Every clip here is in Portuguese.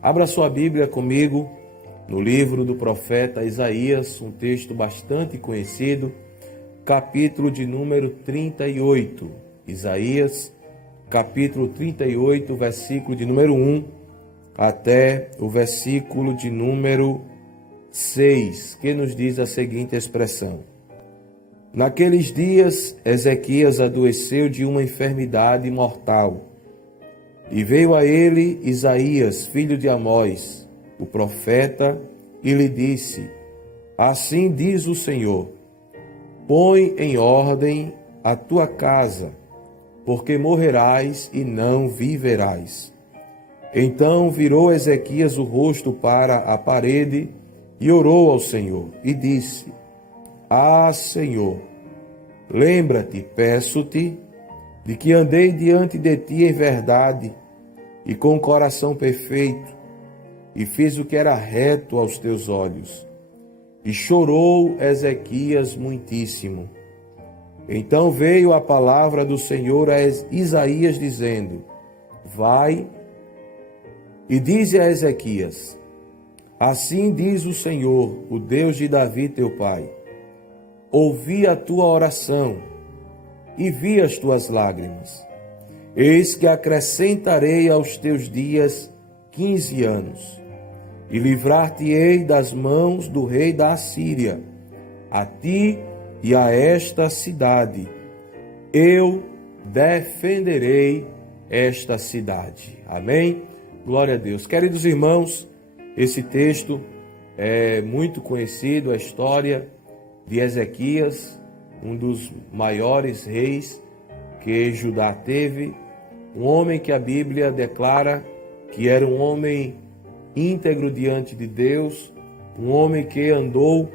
Abra sua Bíblia comigo no livro do profeta Isaías, um texto bastante conhecido, capítulo de número 38. Isaías, capítulo 38, versículo de número 1 até o versículo de número 6, que nos diz a seguinte expressão: Naqueles dias, Ezequias adoeceu de uma enfermidade mortal. E veio a ele Isaías, filho de Amós, o profeta, e lhe disse: Assim diz o Senhor, põe em ordem a tua casa, porque morrerás e não viverás. Então virou Ezequias o rosto para a parede e orou ao Senhor, e disse: Ah, Senhor, lembra-te, peço-te, de que andei diante de ti em verdade e com o coração perfeito, e fiz o que era reto aos teus olhos. E chorou Ezequias muitíssimo. Então veio a palavra do Senhor a Isaías, dizendo: Vai e dize a Ezequias: Assim diz o Senhor, o Deus de Davi teu pai: Ouvi a tua oração e vi as tuas lágrimas. Eis que acrescentarei aos teus dias 15 anos, e livrar-te-ei das mãos do rei da Assíria, a ti e a esta cidade. Eu defenderei esta cidade. Amém? Glória a Deus. Queridos irmãos, esse texto é muito conhecido, a história de Ezequias, um dos maiores reis que Judá teve, um homem que a Bíblia declara que era um homem íntegro diante de Deus, um homem que andou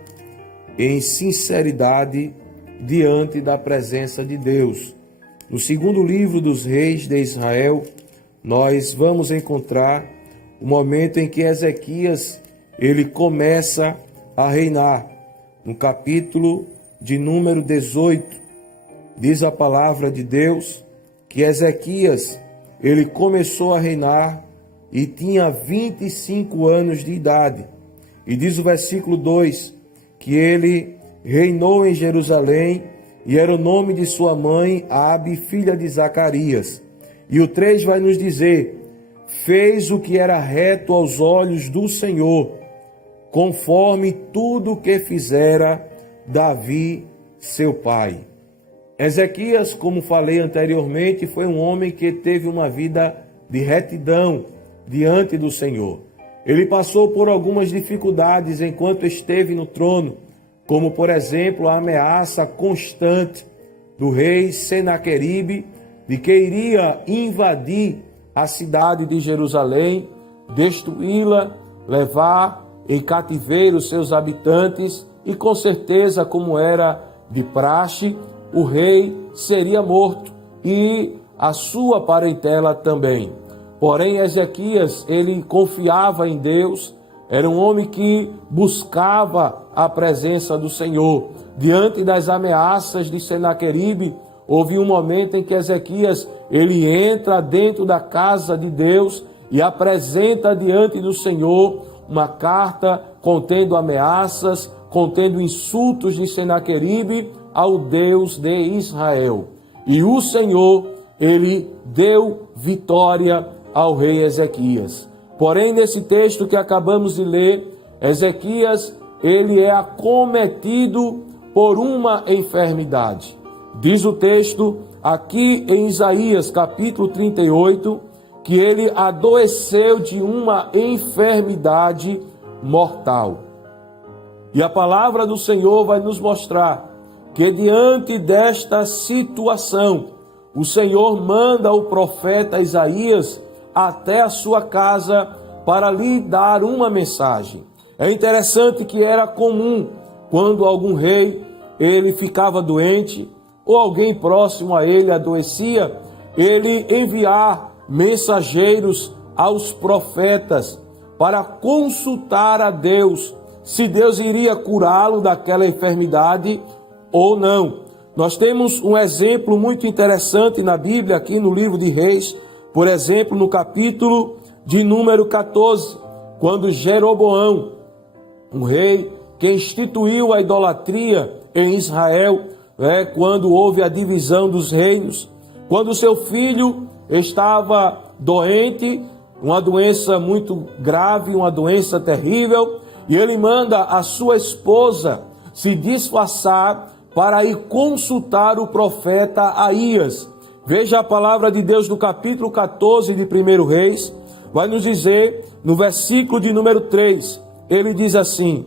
em sinceridade diante da presença de Deus. No segundo livro dos reis de Israel, nós vamos encontrar o momento em que Ezequias ele começa a reinar. No capítulo de número 18, diz a palavra de Deus que Ezequias, ele começou a reinar e tinha 25 anos de idade. E diz o versículo 2, que ele reinou em Jerusalém e era o nome de sua mãe, Abi, filha de Zacarias. E o 3 vai nos dizer: fez o que era reto aos olhos do Senhor, conforme tudo o que fizera Davi, seu pai. Ezequias, como falei anteriormente, foi um homem que teve uma vida de retidão diante do Senhor. Ele passou por algumas dificuldades enquanto esteve no trono, como por exemplo a ameaça constante do rei Senaqueribe de que iria invadir a cidade de Jerusalém, destruí-la, levar em cativeiro seus habitantes, e com certeza, como era de praxe, o rei seria morto e a sua parentela também. Porém, Ezequias, ele confiava em Deus, era um homem que buscava a presença do Senhor. Diante das ameaças de Senaqueribe, houve um momento em que Ezequias, ele entra dentro da casa de Deus e apresenta diante do Senhor uma carta contendo ameaças, contendo insultos de Senaqueribe ao Deus de Israel. E o Senhor, ele deu vitória ao rei Ezequias. Porém, nesse texto que acabamos de ler, Ezequias, ele é acometido por uma enfermidade. Diz o texto aqui em Isaías, capítulo 38, que ele adoeceu de uma enfermidade mortal. E a palavra do Senhor vai nos mostrar que diante desta situação, o Senhor manda o profeta Isaías até a sua casa para lhe dar uma mensagem. É interessante que era comum, quando algum rei ele ficava doente, ou alguém próximo a ele adoecia, ele enviar mensageiros aos profetas para consultar a Deus se Deus iria curá-lo daquela enfermidade ou não. Nós temos um exemplo muito interessante na Bíblia, aqui no livro de Reis, por exemplo, no capítulo de número 14, quando Jeroboão, um rei que instituiu a idolatria em Israel, quando houve a divisão dos reinos, quando seu filho estava doente, uma doença muito grave, uma doença terrível, e ele manda a sua esposa se disfarçar para ir consultar o profeta Aías. Veja a palavra de Deus no capítulo 14 de 1 Reis, vai nos dizer, no versículo de número 3, ele diz assim: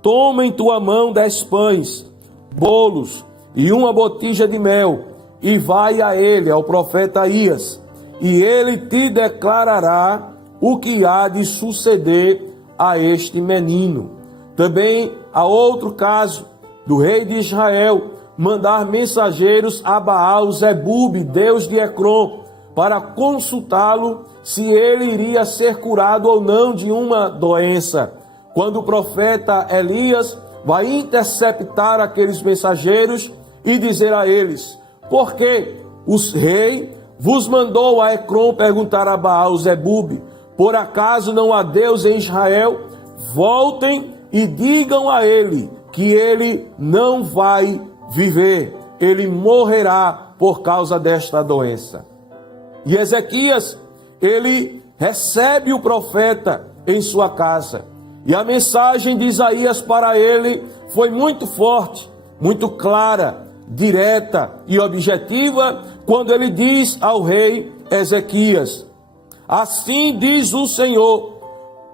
toma em tua mão 10 pães, bolos e uma botija de mel, e vai a ele, ao profeta Aías, e ele te declarará o que há de suceder a este menino. Também há outro caso do rei de Israel mandar mensageiros a Baal-zebub, deus de Ecrom, para consultá-lo se ele iria ser curado ou não de uma doença. Quando o profeta Elias vai interceptar aqueles mensageiros e dizer a eles: por que o rei vos mandou a Ecrom perguntar a Baal-zebub? Por acaso não há Deus em Israel? Voltem e digam a ele que ele não vai viver, ele morrerá por causa desta doença. E Ezequias, ele recebe o profeta em sua casa, e a mensagem de Isaías para ele foi muito forte, muito clara, direta e objetiva, quando ele diz ao rei Ezequias: assim diz o Senhor,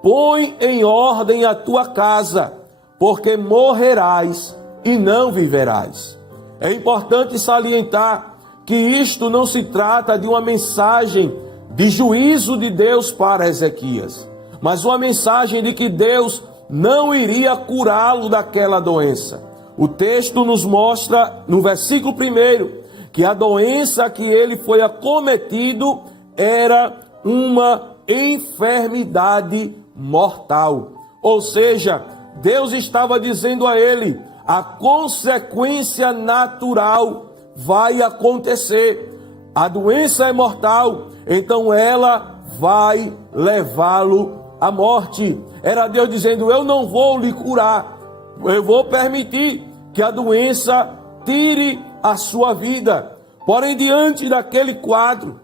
põe em ordem a tua casa, porque morrerás e não viverás. É importante salientar que isto não se trata de uma mensagem de juízo de Deus para Ezequias, mas uma mensagem de que Deus não iria curá-lo daquela doença. O texto nos mostra, no versículo 1, que a doença que ele foi acometido era uma enfermidade mortal. Ou seja, Deus estava dizendo a ele: a consequência natural vai acontecer. A doença é mortal, então ela vai levá-lo à morte. Era Deus dizendo: eu não vou lhe curar, eu vou permitir que a doença tire a sua vida. Porém, diante daquele quadro,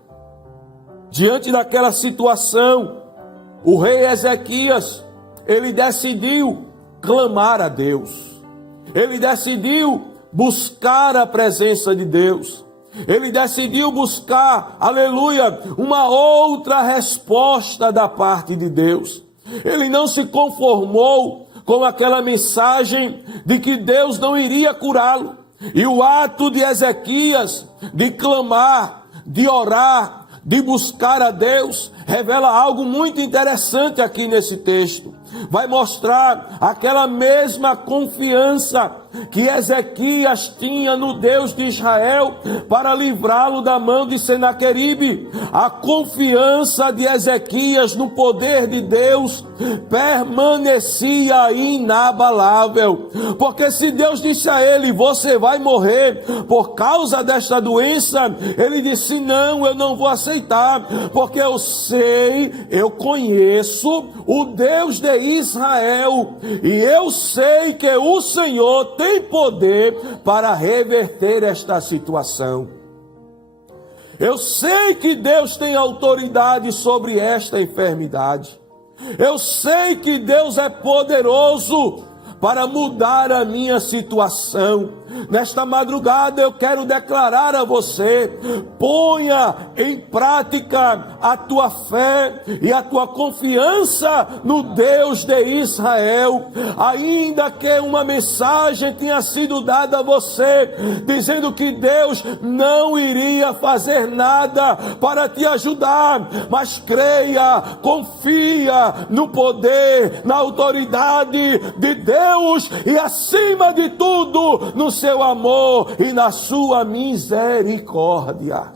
diante daquela situação, o rei Ezequias, ele decidiu clamar a Deus. Ele decidiu buscar a presença de Deus. Ele decidiu buscar, aleluia, uma outra resposta da parte de Deus. Ele não se conformou com aquela mensagem de que Deus não iria curá-lo. E o ato de Ezequias de clamar, de orar, de buscar a Deus, revela algo muito interessante aqui nesse texto. Vai mostrar aquela mesma confiança que Ezequias tinha no Deus de Israel para livrá-lo da mão de Senaqueribe. A confiança de Ezequias no poder de Deus permanecia inabalável, porque se Deus disse a ele: você vai morrer por causa desta doença, ele disse: não, eu não vou aceitar, porque eu sei, eu conheço o Deus de Israel, e eu sei que o Senhor tem poder para reverter esta situação. Eu sei que Deus tem autoridade sobre esta enfermidade. Eu sei que Deus é poderoso para mudar a minha situação. Nesta madrugada eu quero declarar a você: ponha em prática a tua fé e a tua confiança no Deus de Israel. Ainda que uma mensagem tenha sido dada a você, dizendo que Deus não iria fazer nada para te ajudar, mas creia, confia no poder, na autoridade de Deus e, acima de tudo, no seu amor e na sua misericórdia.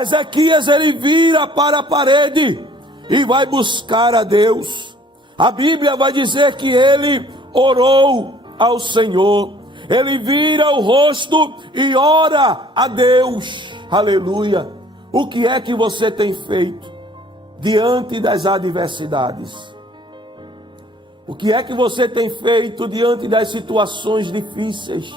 Ezequias, ele vira para a parede e vai buscar a Deus. A Bíblia vai dizer que ele orou ao Senhor. Ele vira o rosto e ora a Deus. Aleluia. O que é que você tem feito diante das adversidades? O que é que você tem feito diante das situações difíceis?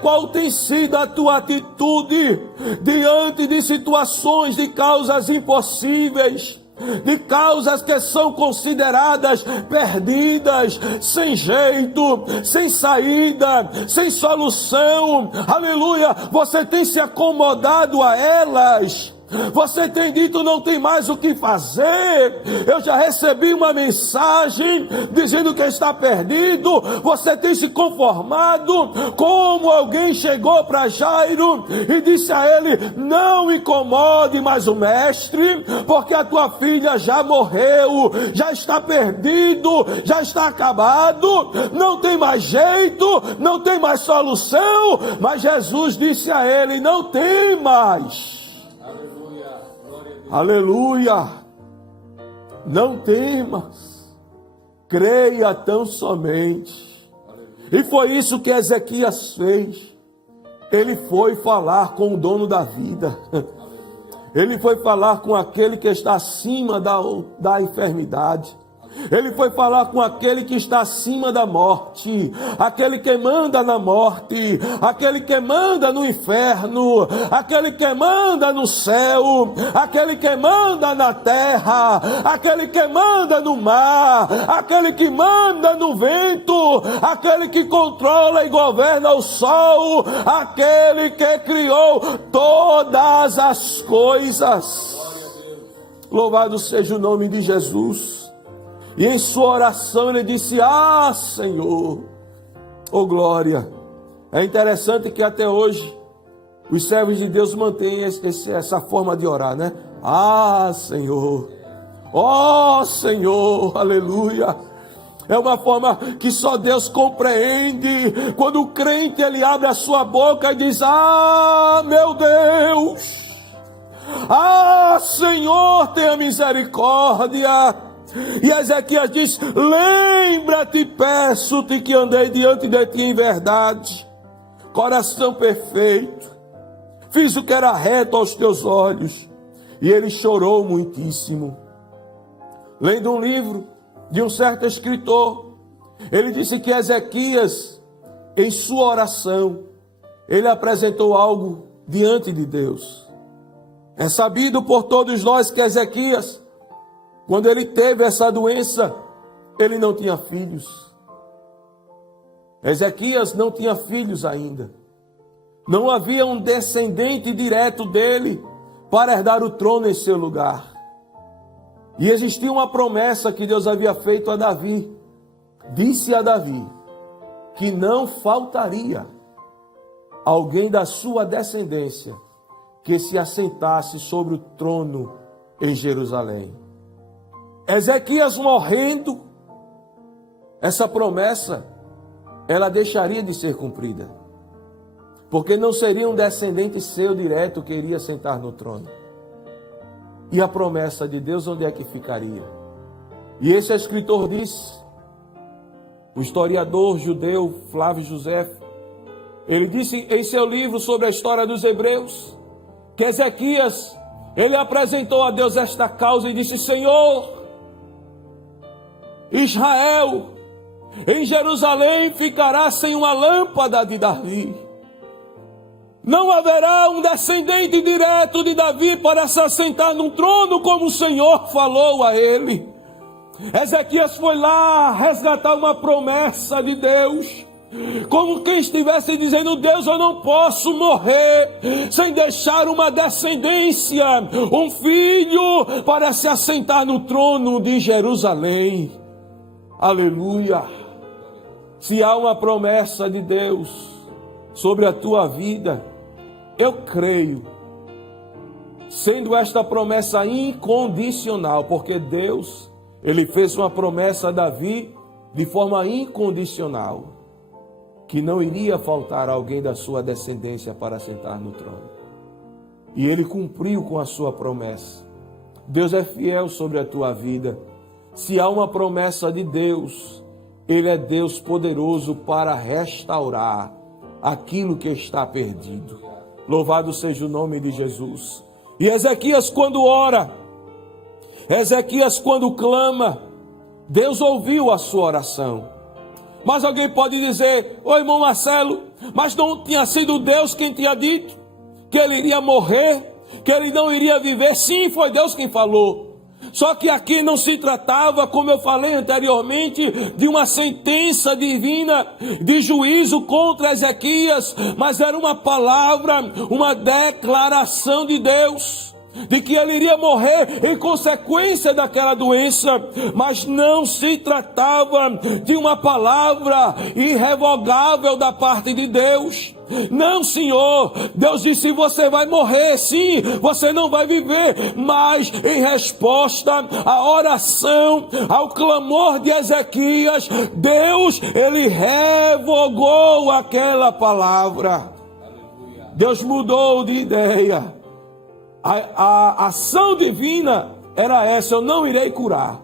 Qual tem sido a tua atitude diante de situações, de causas impossíveis, de causas que são consideradas perdidas, sem jeito, sem saída, sem solução? Aleluia! Você tem se acomodado a elas? Você tem dito não tem mais o que fazer? Eu já recebi uma mensagem dizendo que está perdido. Você tem se conformado como alguém chegou para Jairo e disse a ele: não incomode mais o mestre, porque a tua filha já morreu, já está perdido, já está acabado, não tem mais jeito, não tem mais solução. Mas Jesus disse a ele: não tem mais. Aleluia! Não temas, creia tão somente. E foi isso que Ezequias fez. Ele foi falar com o dono da vida. Ele foi falar com aquele que está acima da enfermidade. Ele foi falar com aquele que está acima da morte, aquele que manda na morte, aquele que manda no inferno, aquele que manda no céu, aquele que manda na terra, aquele que manda no mar, aquele que manda no vento, aquele que controla e governa o sol, aquele que criou todas as coisas. Louvado seja o nome de Jesus. E em sua oração ele disse: ah, Senhor, oh glória. É interessante que até hoje os servos de Deus mantêm essa forma de orar, né? Ah, Senhor, oh Senhor, aleluia. É uma forma que só Deus compreende. Quando o crente ele abre a sua boca e diz: ah, meu Deus, ah, Senhor, tenha misericórdia. E Ezequias diz: lembra-te, peço-te, que andei diante de ti em verdade, coração perfeito, fiz o que era reto aos teus olhos. E ele chorou muitíssimo. Lendo um livro de um certo escritor, ele disse que Ezequias, em sua oração, ele apresentou algo diante de Deus. É sabido por todos nós que Ezequias, quando ele teve essa doença, ele não tinha filhos. Ezequias não tinha filhos ainda. Não havia um descendente direto dele para herdar o trono em seu lugar. E existia uma promessa que Deus havia feito a Davi. Disse a Davi que não faltaria alguém da sua descendência que se assentasse sobre o trono em Jerusalém. Ezequias morrendo, essa promessa, ela deixaria de ser cumprida. Porque não seria um descendente seu direto que iria sentar no trono. E a promessa de Deus, onde é que ficaria? E esse escritor diz, o historiador judeu Flávio José, ele disse em seu livro sobre a história dos hebreus, que Ezequias, ele apresentou a Deus esta causa e disse: Senhor, Israel, em Jerusalém ficará sem uma lâmpada de Davi. Não haverá um descendente direto de Davi para se assentar num trono como o Senhor falou a ele. Ezequias foi lá resgatar uma promessa de Deus, como quem estivesse dizendo: Deus, eu não posso morrer sem deixar uma descendência, um filho para se assentar no trono de Jerusalém. Aleluia! Se há uma promessa de Deus sobre a tua vida, eu creio, sendo esta promessa incondicional, porque Deus, ele fez uma promessa a Davi de forma incondicional, que não iria faltar alguém da sua descendência para sentar no trono. E ele cumpriu com a sua promessa. Deus é fiel sobre a tua vida. Se há uma promessa de Deus, Ele é Deus poderoso para restaurar aquilo que está perdido. Louvado seja o nome de Jesus. E Ezequias, quando ora, Ezequias, quando clama, Deus ouviu a sua oração. Mas alguém pode dizer: ô irmão Marcelo, mas não tinha sido Deus quem tinha dito que ele iria morrer, que ele não iria viver? Sim, foi Deus quem falou. Só que aqui não se tratava, como eu falei anteriormente, de uma sentença divina de juízo contra Ezequias, mas era uma palavra, uma declaração de Deus, de que ele iria morrer em consequência daquela doença. Mas não se tratava de uma palavra irrevogável da parte de Deus. Não, Senhor. Deus disse: você vai morrer, sim, você não vai viver. Mas em resposta à oração, ao clamor de Ezequias, Deus, ele revogou aquela palavra. Deus mudou de ideia. A ação divina era essa: eu não irei curar.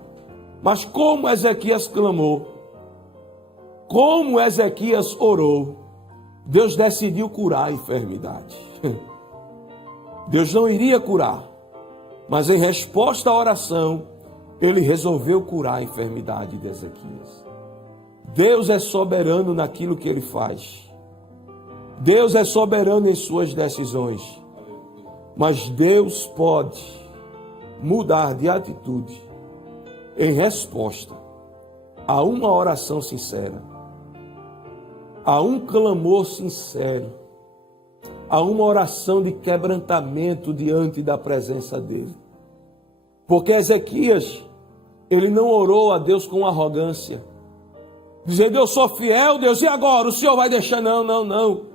Mas como Ezequias clamou, como Ezequias orou, Deus decidiu curar a enfermidade. Deus não iria curar, mas em resposta à oração, ele resolveu curar a enfermidade de Ezequias. Deus é soberano naquilo que ele faz. Deus é soberano em suas decisões. Mas Deus pode mudar de atitude em resposta a uma oração sincera, a um clamor sincero, a uma oração de quebrantamento diante da presença dele. Porque Ezequias, ele não orou a Deus com arrogância, dizendo: eu sou fiel, Deus, e agora? O Senhor vai deixar? Não, não, não.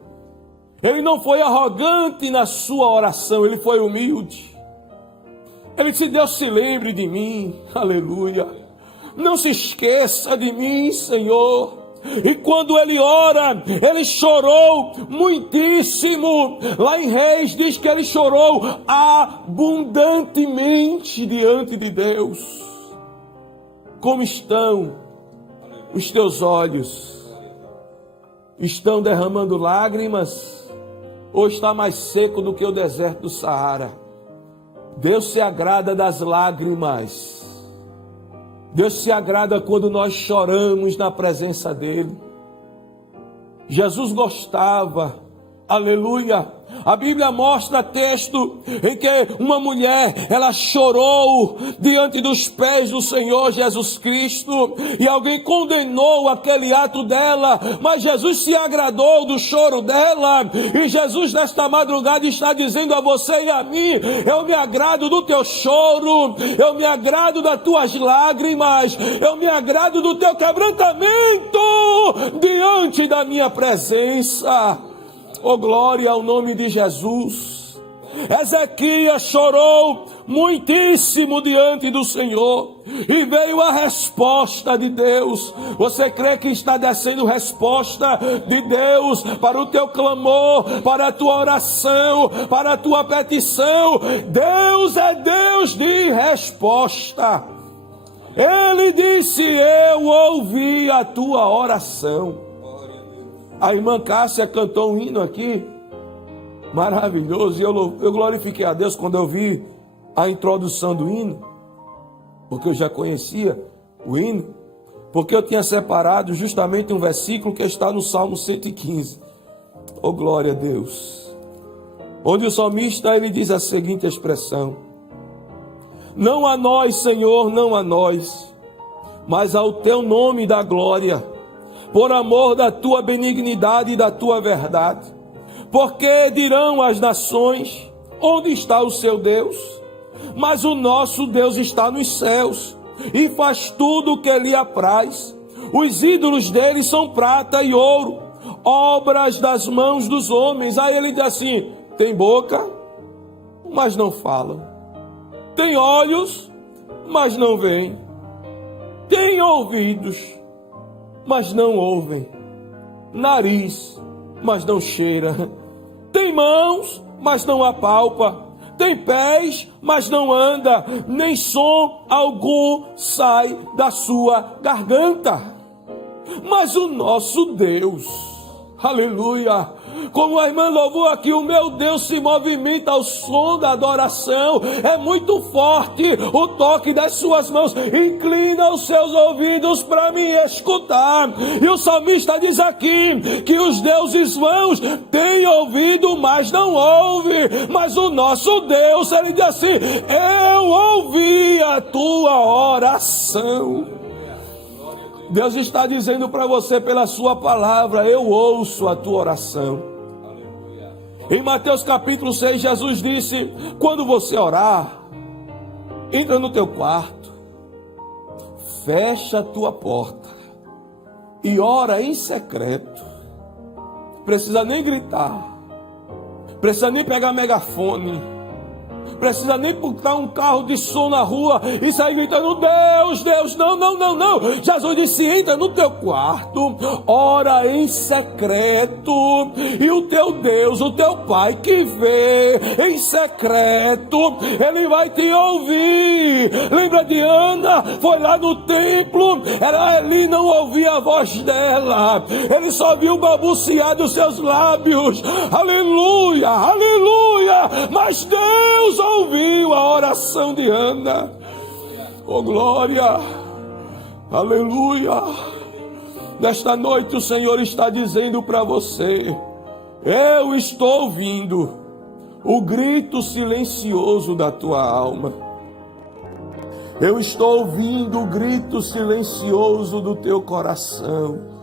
Ele não foi arrogante na sua oração, ele foi humilde. Ele disse: Deus, se lembre de mim, aleluia. Não se esqueça de mim, Senhor. E quando ele ora, ele chorou muitíssimo. Lá em Reis diz que ele chorou abundantemente diante de Deus. Como estão os teus olhos? Estão derramando lágrimas? Ou está mais seco do que o deserto do Saara? Deus se agrada das lágrimas. Deus se agrada quando nós choramos na presença dele. Jesus gostava, aleluia. A Bíblia mostra texto em que uma mulher, ela chorou diante dos pés do Senhor Jesus Cristo, e alguém condenou aquele ato dela, mas Jesus se agradou do choro dela, e Jesus nesta madrugada está dizendo a você e a mim: eu me agrado do teu choro, eu me agrado das tuas lágrimas, eu me agrado do teu quebrantamento diante da minha presença. Oh, glória ao nome de Jesus. Ezequias chorou muitíssimo diante do Senhor, e veio a resposta de Deus. Você crê que está descendo resposta de Deus para o teu clamor, para a tua oração, para a tua petição? Deus é Deus de resposta. Ele disse: eu ouvi a tua oração. A irmã Cássia cantou um hino aqui, maravilhoso, e eu glorifiquei a Deus quando eu vi a introdução do hino, porque eu já conhecia o hino, porque eu tinha separado justamente um versículo que está no Salmo 115, oh glória a Deus, onde o salmista, ele diz a seguinte expressão: não a nós, Senhor, não a nós, mas ao teu nome da glória, por amor da tua benignidade e da tua verdade. Porque dirão as nações: onde está o seu Deus? Mas o nosso Deus está nos céus, e faz tudo o que lhe apraz. Os ídolos dele são prata e ouro, obras das mãos dos homens. Aí ele diz assim: tem boca, mas não falam. Tem olhos, mas não veem. Tem ouvidos, mas não ouvem. Nariz, mas não cheira. Tem mãos, mas não apalpa. Tem pés, mas não anda. Nem som algum sai da sua garganta. Mas o nosso Deus, aleluia, Como a irmã louvou aqui, o meu Deus se movimenta ao som da adoração. É muito forte o toque das suas mãos. Inclina os seus ouvidos para me escutar. E o salmista diz aqui que os deuses vãos têm ouvido, mas não ouve. Mas o nosso Deus, ele diz assim: eu ouvi a tua oração. Deus está dizendo para você pela sua palavra: eu ouço a tua oração. Em Mateus capítulo 6, Jesus disse: quando você orar, entra no teu quarto, fecha a tua porta e ora em secreto. Precisa nem gritar, precisa nem pegar megafone, precisa nem botar um carro de som na rua e sair gritando: Deus, Deus, não, não, não, não. Jesus disse: entra no teu quarto, ora em secreto, e o teu Deus, o teu Pai que vê em secreto, ele vai te ouvir. Lembra de Ana? Foi lá no templo, ele não ouvia a voz dela, ele só viu o balbuciar dos seus lábios. Aleluia, aleluia. Mas Deus ouviu a oração de Ana. Oh, glória, aleluia. Nesta noite o Senhor está dizendo para você: eu estou ouvindo o grito silencioso da tua alma. Eu estou ouvindo o grito silencioso do teu coração.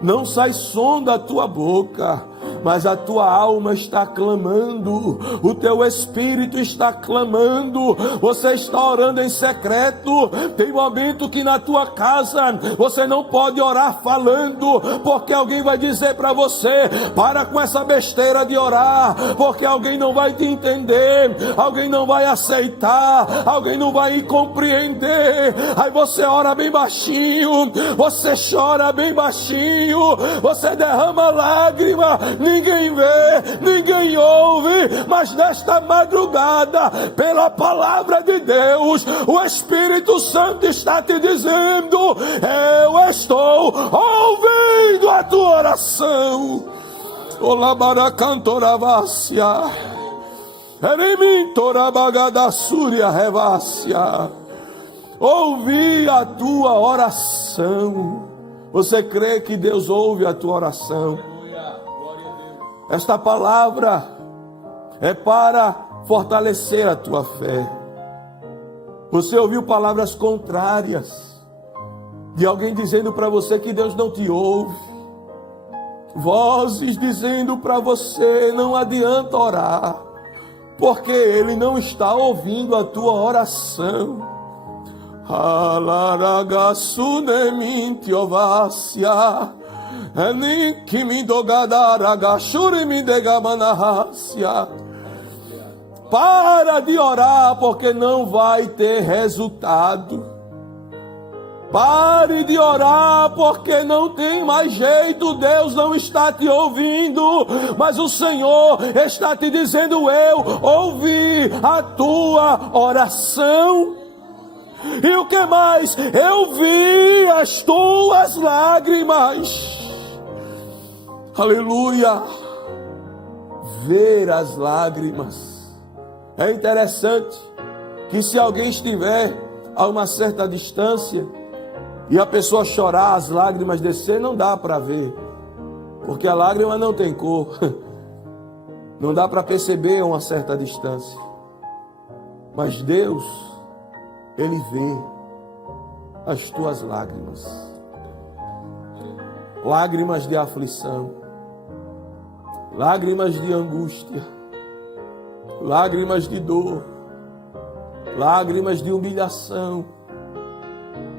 Não sai som da tua boca, mas a tua alma está clamando, o teu espírito está clamando, você está orando em secreto. Tem momento que na tua casa você não pode orar falando, porque alguém vai dizer para você: para com essa besteira de orar, porque alguém não vai te entender, alguém não vai aceitar, alguém não vai compreender. Aí você ora bem baixinho, você chora bem baixinho, você derrama lágrima, ninguém vê, ninguém ouve. Mas nesta madrugada, pela palavra de Deus, o Espírito Santo está te dizendo: eu estou ouvindo a tua oração. Olabaracantoravácia, Erimintorabagadassúria revácia. Ouvi a tua oração. Você crê que Deus ouve a tua oração? Esta palavra é para fortalecer a tua fé. Você ouviu palavras contrárias de alguém dizendo para você que Deus não te ouve, vozes dizendo para você: não adianta orar, porque Ele não está ouvindo a tua oração. Para de orar, porque não vai ter resultado. Pare de orar, porque não tem mais jeito. Deus não está te ouvindo, mas o Senhor está te dizendo: eu ouvi a tua oração. E o que mais? Eu vi as tuas lágrimas. Aleluia. Ver as lágrimas. É interessante que se alguém estiver a uma certa distância e a pessoa chorar, as lágrimas descer, não dá para ver, porque a lágrima não tem cor. Não dá para perceber a uma certa distância. Mas Deus, Ele vê as tuas lágrimas. Lágrimas de aflição, lágrimas de angústia, lágrimas de dor, lágrimas de humilhação.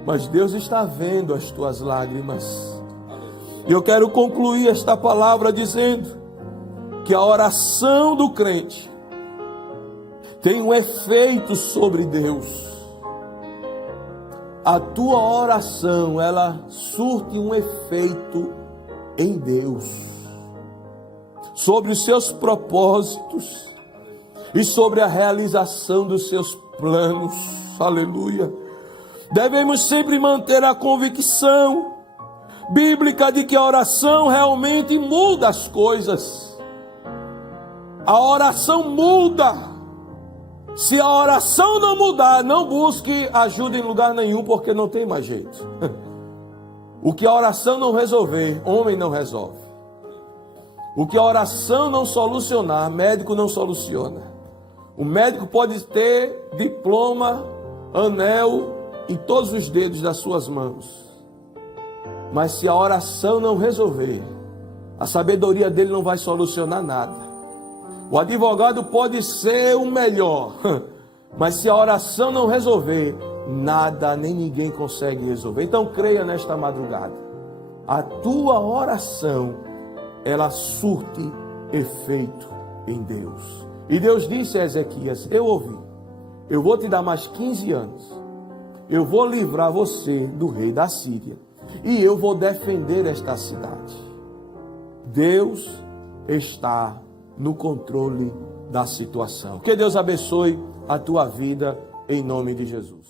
Mas Deus está vendo as tuas lágrimas. E eu quero concluir esta palavra dizendo que a oração do crente tem um efeito sobre Deus. A tua oração, ela surte um efeito em Deus, sobre os seus propósitos e sobre a realização dos seus planos. Aleluia. Devemos sempre manter a convicção bíblica de que a oração realmente muda as coisas. A oração muda. Se a oração não mudar, não busque ajuda em lugar nenhum, porque não tem mais jeito. O que a oração não resolver, homem não resolve. O que a oração não solucionar, médico não soluciona. O médico pode ter diploma, anel em todos os dedos das suas mãos. Mas se a oração não resolver, a sabedoria dele não vai solucionar nada. O advogado pode ser o melhor, mas se a oração não resolver, nada nem ninguém consegue resolver. Então creia nesta madrugada. A tua oração, ela surte efeito em Deus. E Deus disse a Ezequias: eu ouvi, eu vou te dar mais 15 anos, eu vou livrar você do rei da Síria, e eu vou defender esta cidade. Deus está no controle da situação. Que Deus abençoe a tua vida em nome de Jesus.